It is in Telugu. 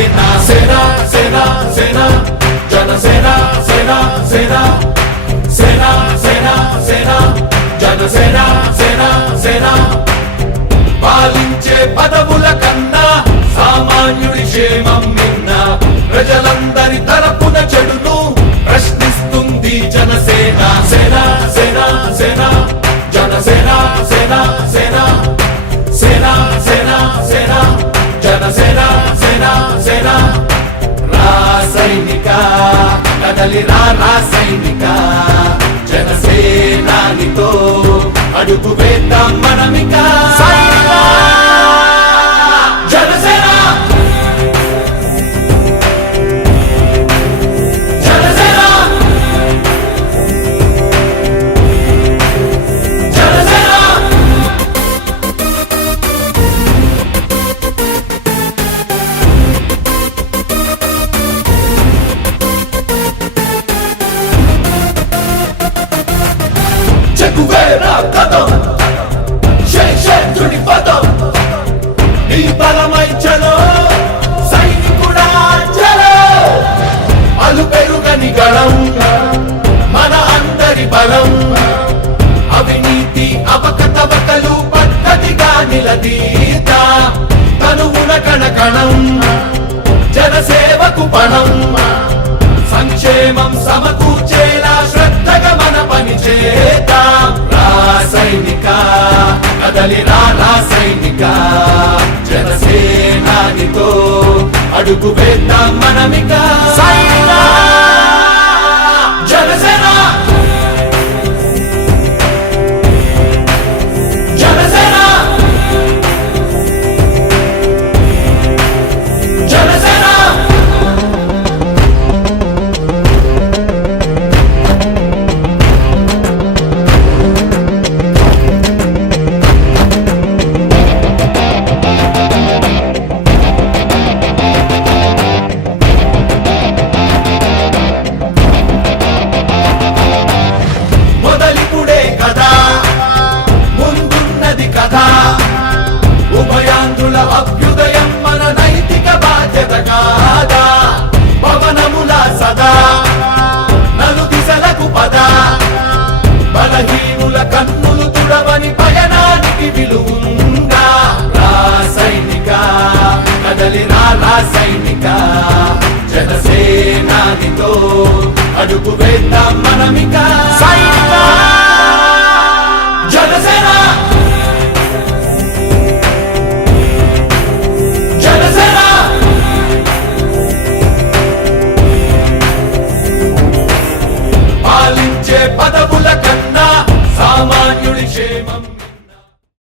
జనసేన సేన సేన సేన జనసేన సేన సేన సేన సేన సేన జనసేన సేన సేన పాలించే పదవుల కన్నా సామాన్యుడి క్షేమం నిన్న ప్రజలందరి తరపున చెడును ప్రశ్నిస్తుంది జనసేన సేన సేన సేన జనసేన సేన సేన సేన సేన సేన జనసేన సేన సేన రాసైనిక కదలి రాసైనిక జనసేనానితో అడుగు వేద్దాం మనమిక జనసేన జనసేన జనసేన చెగువేరా కదం శేషుడి పదం నీ బలమై చలో సైనికుడా చలో అలు పెరుగని గళం మన అందరి బలం అవినీతి అవకతవకలు పద్ధతిగా నిలదీత తనువున కణకణం జనసేవకు పణం సంక్షేమం సమకూర్చేలా శ్రద్ధగా మన పని చేద్దాం రాసైనిక కదలి రాసైనిక జనసేనానితో అడుగు వేద్దాం మనమిక జనసేన జనసేన జనసేన మొదలిపుడే కదా ముందున్నది కదా ఉభయాంధ్రుల అభ్యుదయం మన నైతిక బాధ్యత కాదా పవనముల సదా నలు దిశలకు పద బలహీనుల కన్నులు తుడవని పయనానికి విలువుందా రాసైనిక కదలి రాసైనిక జనసేనానితో అడుగు వేద్దాం మనమిక జనసేన